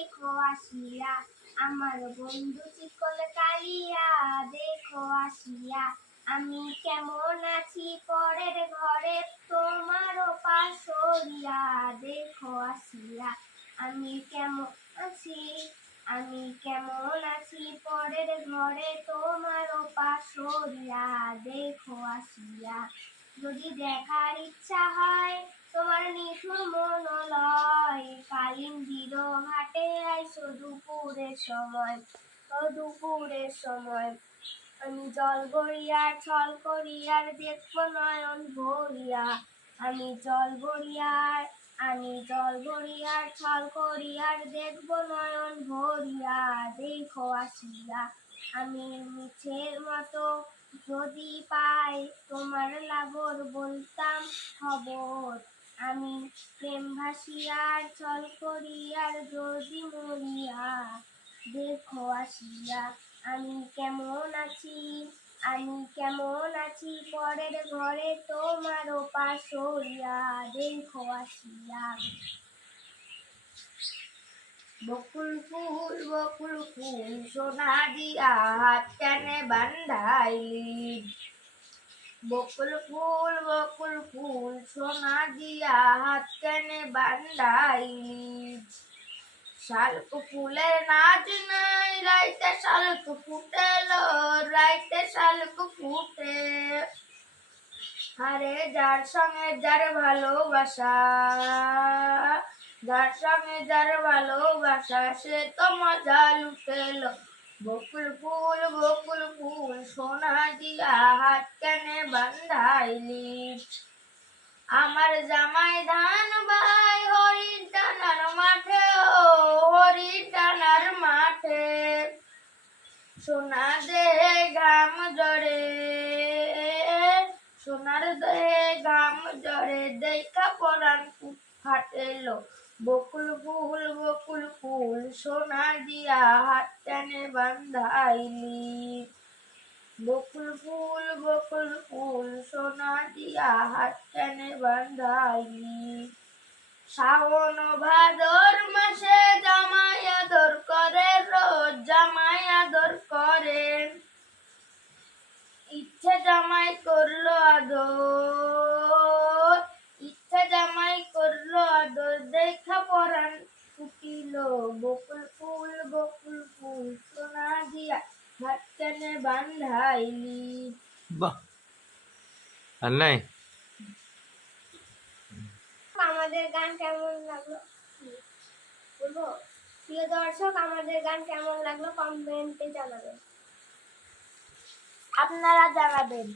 দেখো আসিয়া, আমার বন্ধু চিকল কালিয়া, দেখো আসিয়া, আমি কেমন আছি পরের ঘরে তোমারও পাশরিয়া দেখো আসিয়া, আমি কেমন আছি, আমি কেমন আছি পরের ঘরে তোমারও পাশরিয়া দেখো আসিয়া। যদি দেখার ইচ্ছা হয়, তোমার নিঠুর মনলয়। কালিন্দির হাটে আইসো দুপুরের সময়, ও দুপুরের সময়। আমি জল গড়িয়ার ছল করিয়ার দেখব নয়ন ভরিয়া। আমি জল গড়িয়ার আমি জল গড়িয়ার ছল করিয়ার দেখব নয়ন ভরিয়া। দেখো আসিয়া আমি মিছের মতো যদি পাই তোমার লাগর বলতাম খবর। আমি প্রেম ভাসিয়ার চল করিয়ার যদি মরিয়া দেখো আসিয়া। আমি কেমন আছি? আমি কেমন আছি? পরের ঘরে তোমার পাশরিয়া দেখো আসিয়া। বকুল ফুল বকুল ফুল সোনা দিয়া হাত কানে বান্ধাইলি। বকুল ফুল বকুল ফুল সোনা দিয়া হাত কানে বান্ধাইলি। শালক ফুলের নাচ নাই, রাইতে শালক ফুটেলো, রাইতে শালক ফুটে। আরে যার সঙ্গে যার ভালোবাসা, যার সঙ্গে যার ভালোবাসা, সে তো মজা লুটেল। বকুল ফুল বকুল ফুল, সোনা দিয়া হাত কানে বান্ধাইলি। আমার জামাই ধান ভাই হরিণ টানার মাঠে, ও টানার মাঠে। সোনা দে গাম সোনার গাম জড়ে দেখা পরান ফাটেলো। বকুল ফুল বকুল ফুল সোনা দিয়া হাত টানে বান্ধাইলি। বকুল ফুল বকুল ফুল সোনা দিয়া হাত টানে বান্ধাইলি। শ্রাবণ ভাদর ইচ্ছে জামাই করল আদর ইচ্ছে জামাই করল আদর দেখা পরান ফুটিল। বকুল ফুল বকুল ফুল সোনা দিয়া হাত টানে বান্ধাইলি। বাহ আর নাই? আমাদের গান কেমন লাগল? বলব প্রিয় দর্শক আমাদের গান কেমন লাগল? কমেন্টে জানাবেন। আপনারা জানাবেন